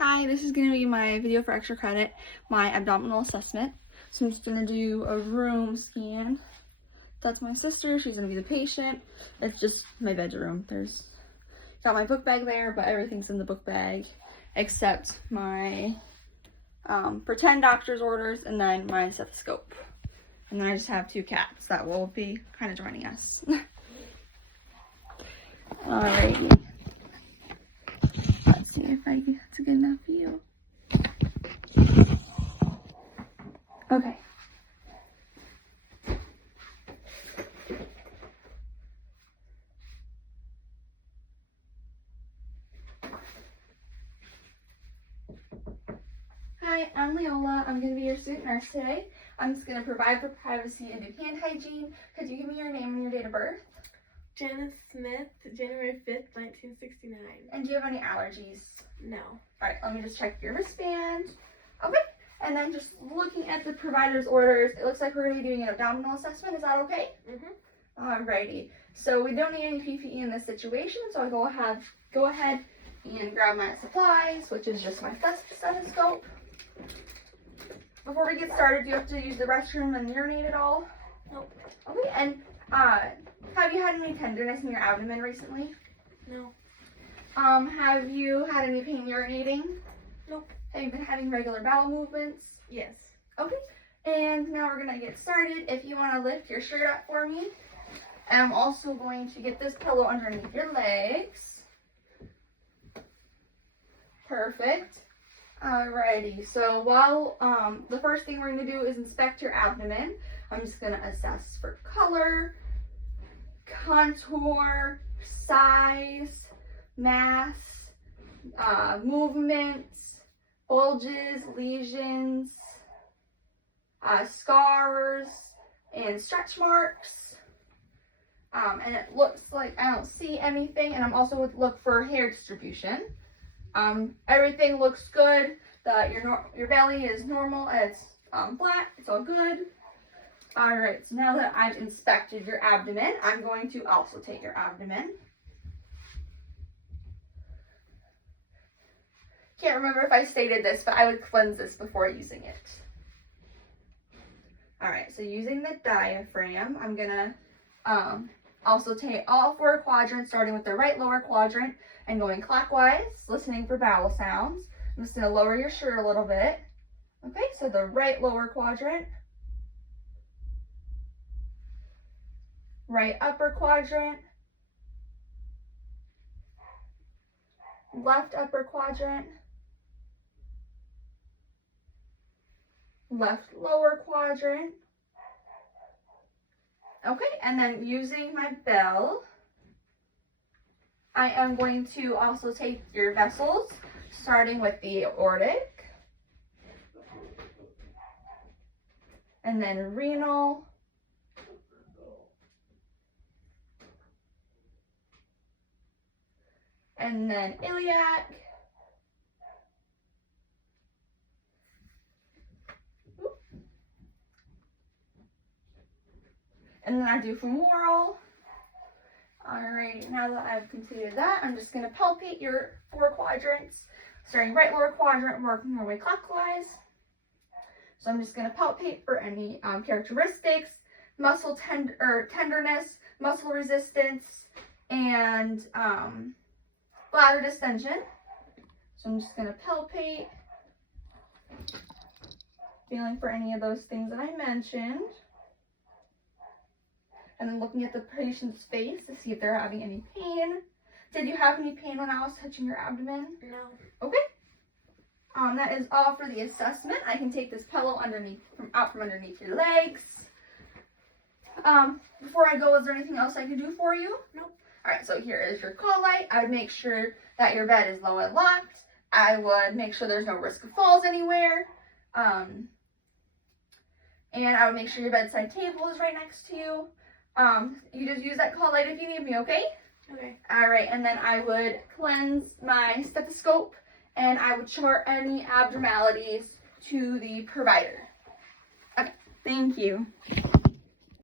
Hi, this is going to be my video for extra credit, my abdominal assessment. So I'm just going to do a room scan. That's my sister. She's going to be the patient. It's just my bedroom. Got my book bag there, but everything's in the book bag except my pretend doctor's orders and then my stethoscope. And then I just have two cats that will be kind of joining us. Alrighty. Let's see if it's a good enough view. Okay. Hi, I'm Leola. I'm going to be your student nurse today. I'm just going to provide for privacy and do hand hygiene. Could you give me your name and your date of birth? Janice Smith, January 5th, 1969. And do you have any allergies? No. Alright, let me just check your wristband. Okay, and then just looking at the provider's orders, it looks like we're going to be doing an abdominal assessment. Is that okay? Mm-hmm. Alrighty. So we don't need any PPE in this situation, so I go ahead and grab my supplies, which is just my stethoscope. Before we get started, do you have to use the restroom and urinate at all? Nope. Okay, and have you had any tenderness in your abdomen recently? No. Have you had any pain urinating? Nope. Have you been having regular bowel movements? Yes. Okay, and now we're gonna get started. If you want to lift your shirt up for me, I'm also going to get this pillow underneath your legs. Perfect. Alrighty, so while the first thing we're going to do is inspect your abdomen. I'm just going to assess for color, contour, size, mass, movements, bulges, lesions, scars, and stretch marks. And it looks like I don't see anything, and I'm also would look for hair distribution. Everything looks good. Your belly is normal. It's flat. It's all good. All right. So now that I've inspected your abdomen, I'm going to also take your abdomen. Can't remember if I stated this, but I would cleanse this before using it. All right. So using the diaphragm, I'm gonna also take all four quadrants, starting with the right lower quadrant and going clockwise, listening for vowel sounds. I'm just going to lower your shirt a little bit. Okay, so the right lower quadrant, right upper quadrant, left upper quadrant, left lower quadrant. Okay, and then using my bell, I am going to also take your vessels, starting with the aortic, and then renal, and then iliac, and then I do femoral. Alright, now that I've completed that, I'm just going to palpate your four quadrants, starting right lower quadrant, working my way clockwise. So I'm just going to palpate for any characteristics, muscle tenderness, muscle resistance, and bladder distension. So I'm just going to palpate, feeling for any of those things that I mentioned. And then looking at the patient's face to see if they're having any pain. Did you have any pain when I was touching your abdomen? No. Okay. That is all for the assessment. I can take this pillow out from underneath your legs. Before I go, is there anything else I can do for you? Nope. Alright, so here is your call light. I would make sure that your bed is low and locked. I would make sure there's no risk of falls anywhere. And I would make sure your bedside table is right next to you. You just use that call light if you need me, okay? Okay. Alright, and then I would cleanse my stethoscope and I would chart any abnormalities to the provider. Okay, thank you.